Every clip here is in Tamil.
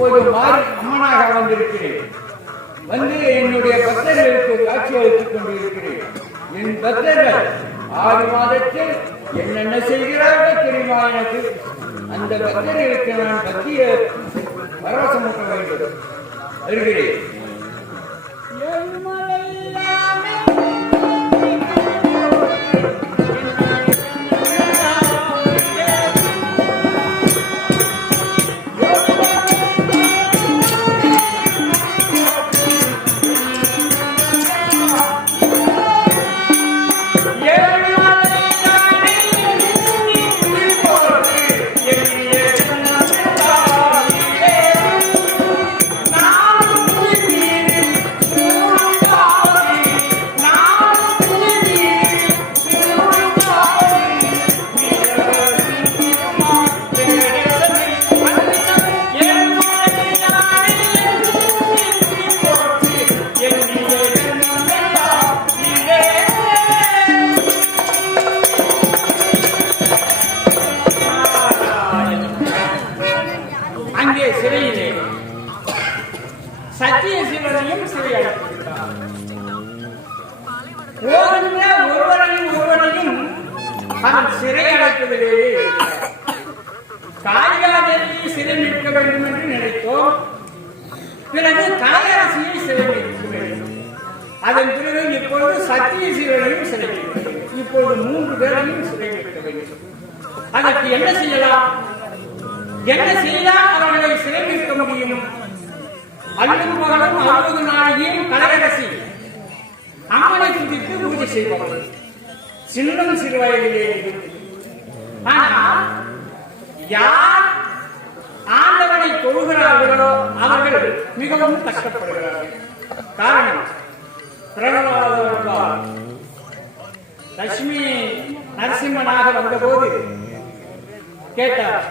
இப்போது மாறி அம்மனாக வந்திருக்கிறேன். வந்து என்னுடைய பக்தர்களுக்கு காட்சி அளித்துக் கொண்டிருக்கிறேன். என் பக்தர்கள் 6 மாதத்தில் என்னென்ன செய்கிறார்கள் தெரியுமா எனக்கு? அந்த பக்தர்களுக்கு நான் பக்திய பரவசமூட்ட வேண்டும். வருகிறேன். சத்தியசீலனையும் சிறையடைத்திருக்கிறார். ஒருவரையும் அவன் சிறையடைப்பதிலேயே காளியாதேவியை சிறை நிற்க வேண்டும் என்று நினைத்தோம். பிறகு காளியரசியை சிறை நிற்க வேண்டும். அதன் பிறகு இப்பொழுது சத்தியசீலனையும் சிறை நிற்க வேண்டும். இப்பொழுது 3 பேரையும் சிறை நிற்க வேண்டும். அதற்கு என்ன செய்யலாம்? என்ன செய்தால் அவர்களை சிறை நிற்க முடியும்? அல்லும் மகளும் 60 நாளையும் கலையரசி அம்மனை துதித்து பூஜை செய்வார்கள். சின்னம் சிறு வயதிலே இருந்து. ஆனால் யார் ஆண்டவனை தொழுகிறார்களோ அவர்கள் மிகவும் கஷ்டப்படுகிறார்கள். காரணம், பிரகலாதர் லட்சுமி நரசிம்மனாக வந்தபோது கேட்டார்,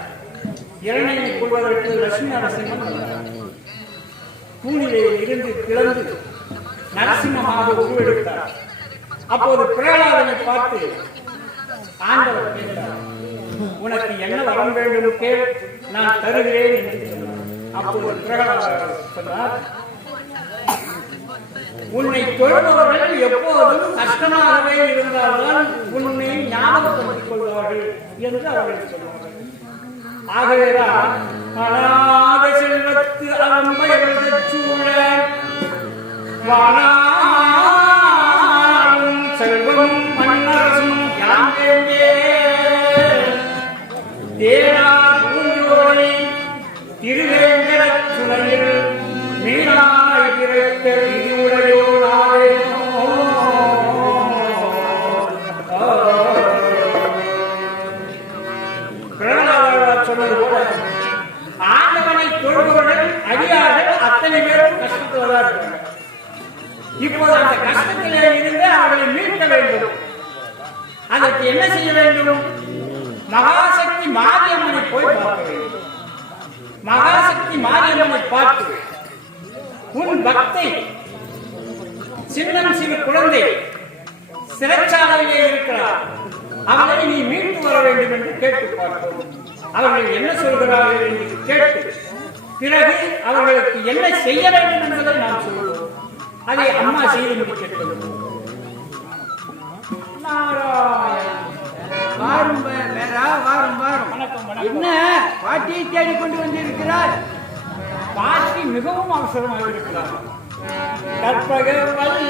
இரணையை கொள்வதற்கு லட்சுமி நரசிம்மன் வந்தார். பூனிலே இருந்து கிளந்து நரசிம்மமாக உருவெடுத்தார். அப்போது பிரகலாதனை பார்த்து ஆண்டவர் கேட்டார், உனக்கு என்ன வரம் வேண்டும் கேள், நான் தருகிறேன் என்று சொன்னார். அப்போது பிரகலாதர் சொன்னார், உன்னை தொழுபவர்கள் எப்போதும் கஷ்டமாகவே இருந்தால்தான் உன்னை ஞாபகப்படுத்திக் கொள்வார்கள் என்று அவர்கள் சொன்னார்கள். ஆகவேதான் அநாத செல்வத்து அம்பைகள் சூழ வானாலும் செல்வம் மன்னரசும் யாங்கே தேனா பூஞ்சோலை திருவேங்கட சுனையில் மீனாய் பிறக்க விதியுடையோ நாளேனோ. சொன்னது போல ஆண்டவனை தொழுபவர்கள் அடியார்கள் அத்தனை பேரும் கஷ்டத்தோடு இருக்கிறார்கள். இப்போது அந்த கஷ்டத்திலே இருந்து அவர்களை மீட்க வேண்டும். அதற்கு என்ன செய்ய வேண்டும்? மகாசக்தி மாரியம்மனை போய் பார்க்க வேண்டும். மகாசக்தி மாரியம்மனை பார்த்து, உன் பக்தை சின்னம் சிறு குழந்தை சிறைச்சாலையிலே இருக்கிறார், அவனை நீ மீட்டு வர வேண்டும் என்று கேட்டு பார்ப்போம். அவர்கள் என்ன சொல்கிறார்கள் என்று கேட்டு பிறகு அவர்களுக்கு என்ன செய்ய வேண்டும் என்பதை நாம் சொல்லுவோம். அதை அம்மா செய்து முடிக்கட்டும். என்ன பாட்டியை தேடிக்கொண்டு வந்திருக்கிறார்? பாட்டி மிகவும் அவசரமாக இருக்கிறார். கற்பக வள்ளி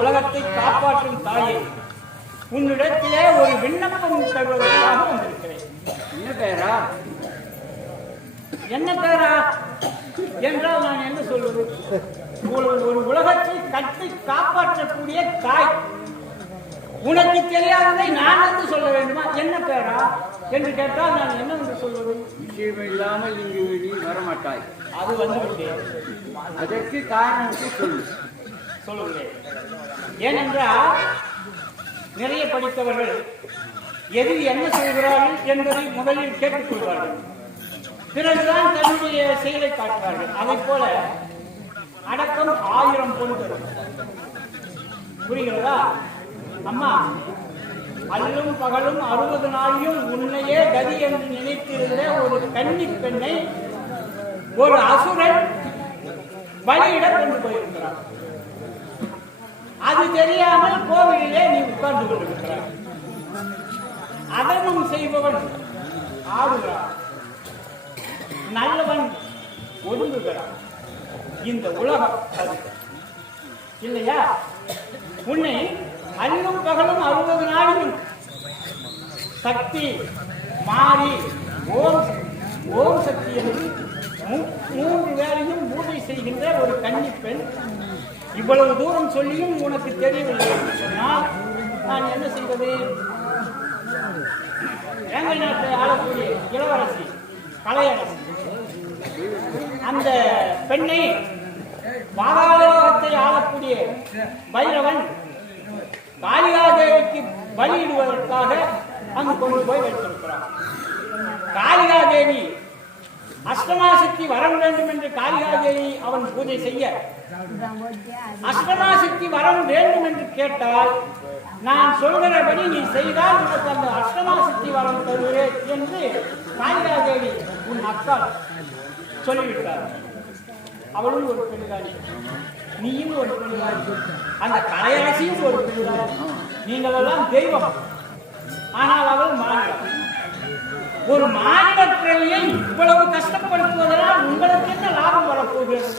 உலகத்தை காப்பாற்றும் தாயே, உன்னிடத்திலே ஒரு விண்ணப்பம் தருவதற்காக வந்திருக்கிறேன். என்ன பெயரா? என்ன பெயரா என்றால் நான் என்ன சொல்வது? ஒரு உலகத்தை கட்டி காப்பாற்றக்கூடிய தாய், உனக்கு தெரியாததை நான் வந்து சொல்ல வேண்டுமா? என்ன பெயரா என்று கேட்டால் நான் என்ன வந்து சொல்வது? விஷயம் இல்லாமல் இங்கு நீ வரமாட்டாய். அது வந்துவிட்டேன். அதற்கு காரணத்தை சொல்லுகிறேன். ஏனென்றால் நிறைய படித்தவர்கள் எது என்ன செய்கிறார்கள் என்பதை முதலில் கேட்டுக்கொள்வார்கள், பிறகுதான் தன்னுடைய செயலை காட்டுவார்கள். அதை போல அடக்கம் 1000 பொன் தரும். புரிகிறதா அம்மா? அல்லும் பகலும் 60 நாளையும் உன்னையே கதி என்று நினைத்திருந்த ஒரு கன்னி பெண்ணை ஒரு அசுரன் பலியிட கொண்டு போயிருக்கிறார். அது தெரியாமல் கோவிலிலே நீ உட்கார்ந்து கொண்டிருக்கிறார். அதர்மம் செய்பவன் ஆடுகிறான், நல்லவன் ஒதுங்குகிறான். இந்த உலகம் அது இல்லையா? உன்னை அல்லும் பகலும் 60 நாளும் சக்தி மாறி ஓம் சக்தி என்று 3 வேளையும் பூஜை செய்கின்ற ஒரு கன்னி பெண் இவ்வளவு தூரம் சொல்லியும் உனக்கு தெரியவில்லை என்று சொன்னால் நான் என்ன செய்வது? வேங்கை நாட்டை ஆளக்கூடிய இளவரசி கலையரசி அந்த பெண்ணை பாதாளத்தை ஆளக்கூடிய பைரவன் காளிகாதேவிக்கு பலியிடுவதற்காக அங்கு கொண்டு போய் வைத்திருக்கிறார். காளிகாதேவி அஷ்டமாசக்தி வரம் வேண்டும் என்று காளிகாதேவி அவன் பூஜை செய்ய, அஷ்டமாசக்தி வரம் வேண்டும் என்று கேட்டால் நான் சொல்கிறபடி நீ செய்தால் உனக்கு அந்த அஷ்டமாசக்தி வரம் தருகிறேன் என்று காளிகாதேவி உன் அக்கா சொல்லிவிட்டார். அவளும் ஒரு பெண்காரி, நீயும் ஒரு பெண்காரி, அந்த கலையரசியும் ஒரு பெண்காரி. நீங்கள் எல்லாம் தெய்வம், ஆனால் அவள் மாநிலம். ஒரு மாநிலத்திலேயே இவ்வளவு கஷ்டப்படுத்துவதனால் உங்களுக்கு என்ன லாபம் வரப்போகிறது?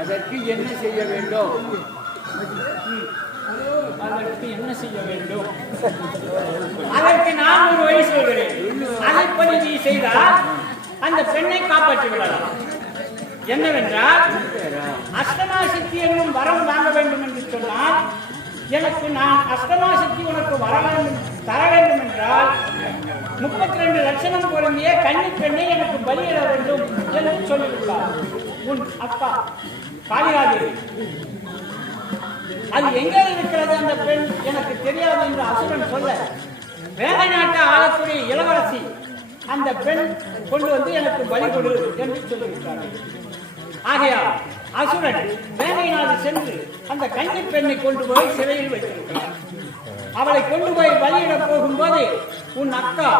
அதற்கு என்ன செய்ய வேண்டும்? அதற்கு என்ன செய்ய வேண்டும்? அதற்கு நான் ஒரு வழி சொல்கிறேன். அதைப்படி நீ செய்தால் அந்த பெண்ணை காப்பாற்றி விடலாம். என்னவென்றால், அஷ்டமாசக்தி என்னும் வரம் வாங்க வேண்டும் என்று சொன்னால், எனக்கு நான் அஷ்டமாசக்தி உனக்கு வர வேண்டும் தர வேண்டும் என்றால் 32 லட்சணம் பொருந்திய கன்னி பெண்ணை எனக்கு பலியிட வேண்டும் என்று சொல்லிவிட்டார் உன் அக்கா காளிகாதேவி. அது எங்கே இருக்கிறது அந்த பெண் எனக்கு தெரியாது என்று அசுரன் சொல்ல, வேங்கை நாட்டை ஆளக்கூடிய இளவரசி அந்த பெண் கொண்டு வந்து எனக்கு பலி கொடு என்று சொல்லிவிட்டார். ஆகையால் அசுரன் வேங்கை நாடு சென்று அந்த கன்னி பெண்ணை கொண்டு போய் சிறையில் வைத்திருக்கிறார். அவளை கொண்டு போய் பலியிட போகும்போது உன் அக்கா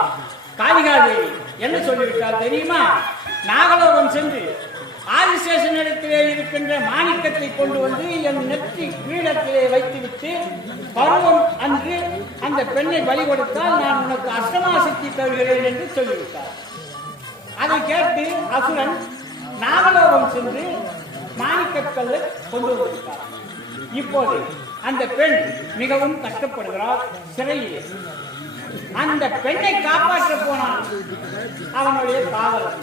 காளிகாதேவி என்ன சொல்லிவிட்டார் தெரியுமா? நாகலோகம் சென்று ஆதிசேஷனிடத்திலே இருக்கின்ற மாணிக்கத்தை கொண்டு வந்து என் நெற்றி கிரீடத்திலே வைத்துவிட்டு பருவம் அன்று அந்த பெண்ணை பலி கொடுத்தால் நான் உனக்கு அஷ்டமாசக்தி தருகிறேன் என்று சொல்லிவிட்டார். அதை கேட்டு அசுரன் நாகலோகம் சென்று மாணிக்கக்கல்லை கொண்டு வந்துவிட்டார். இப்போது அந்த பெண் மிகவும் கஷ்டப்படுகிறார் சிறையில். அந்த பெண்ணை காப்பாற்ற போனான் அவனுடைய காவலர்,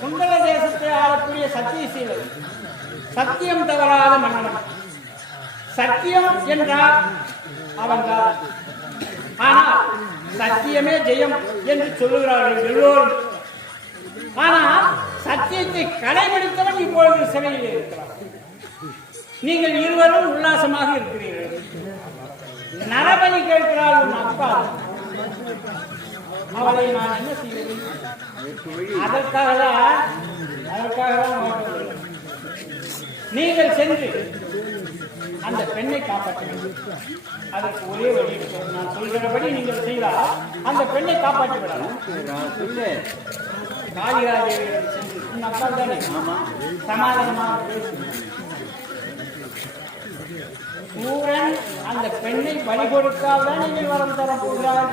குண்டல தேசத்தை ஆளக்கூடிய சத்தியசீலன், சத்தியம் தவறாத மன்னவன். சத்தியம் என்றால் அவன்தான். ஆனால் சத்தியமே ஜெயம் என்று சொல்லுகிறார்கள் எல்லோரும். ஆனால் சத்தியத்தை கடைபிடித்தவன் இப்பொழுது சிறையில் இருக்கிறார். நீங்கள் இருவரும் உல்லாசமாக இருக்கிறீர்கள். நரபலி கேட்கிறாள் உன் அப்பா. அவளை நான் என்ன செய்வது? அதற்காக நீங்கள் சென்று அந்த பெண்ணை காப்பாற்ற வேண்டும். அதற்கு ஒரே வழி இருக்கிறது. நான் சொல்கிறபடி நீங்கள் செய்தால் அந்த பெண்ணை காப்பாற்றி விடலாம். காளிகாதேவியிடம் சென்று உன் அப்பா தானே சமாதானமாக பேசுகிறேன். சூரன் அந்த பெண்ணை பலி கொடுத்தால் தான் நீங்கள் வரம் தர போகிறார்,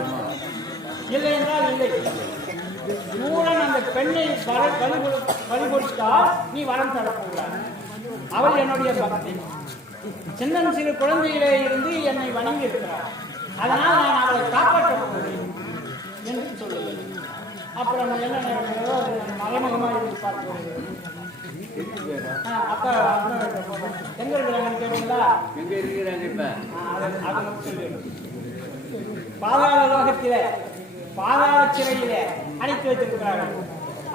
இல்லை என்றால் இல்லை. சூரன் அந்த பெண்ணை பலி கொடுத்தால் நீ வரம் தர போகிறார். அவள் என்னுடைய பக்தி. சின்னம் சிறு குழந்தையிலே இருந்து என்னை வணங்கி இருக்கிறார். அதனால் நான் அவளை காப்பாற்றப் போகிறேன் என்று சொல்லுவேன். அப்புறம் என்ன நடக்கிறதோ அது மறைமுகமாக இருந்து பார்க்கிறேன். அக்கா எங்க இருக்கிறாங்கன்னு கேட்டீங்களா? எங்க இருக்கிறாங்க இப்ப? அதை சொல்லிடுறேன். பாதாள லோகத்திலே பாதாள சிறையிலே அடைத்து வைத்திருக்கிறார்கள்.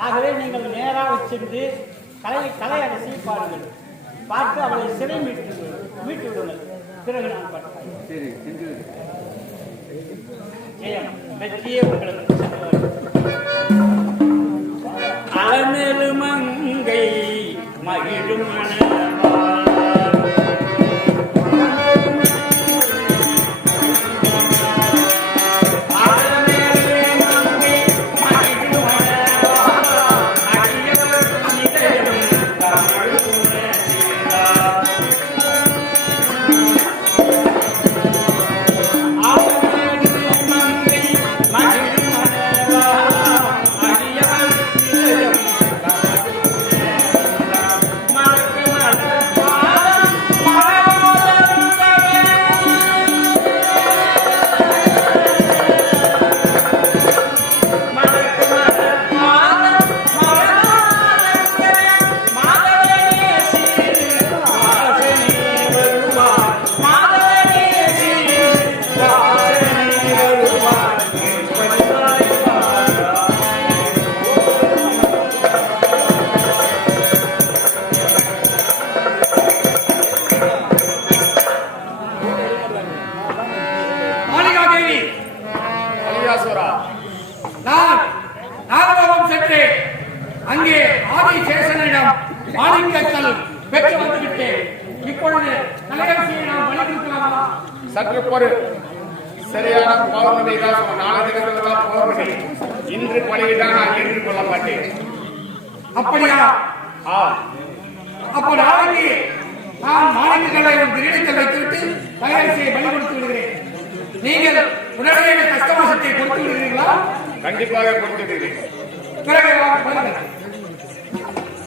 ஆகவே நீங்கள் நேராக சென்று கலை அரசியை பாருங்கள். பார்த்து அவளை சிறை மீட்டு விடுங்கள். பிறகு நான் பார்க்கிறேன். சரி, சென்று ஜெயம் வெற்றியே உங்களுக்கு. அலமேலு மங்கை மகிழும் அங்கே ஆதிசேஷனிடம் மாணிக்கத்தல் பெற்று வந்துவிட்டேன். இப்பொழுது கலையரசியை நாம் பலி கொடுக்கலாமா? சற்று பொறு. சரியான பௌர்ணமி தான். நாளை தினத்தில் பௌர்ணமி. இன்று பலியிட்டால் நான் ஏற்றுக்கொள்ள மாட்டேன். அப்படியா? அப்போ நாளைக்கு நான் மாணிக்கங்களை ஒரு கிரீடத்தில் வைத்துவிட்டு கலையரசியை பலி கொடுத்து விடுகிறேன். நீங்கள் உடனடியாக கஷ்டவாசத்தை கொடுத்து விடுகிறீர்களா? கண்டிப்பாக கொடுத்து விடுகிறேன். பிறகு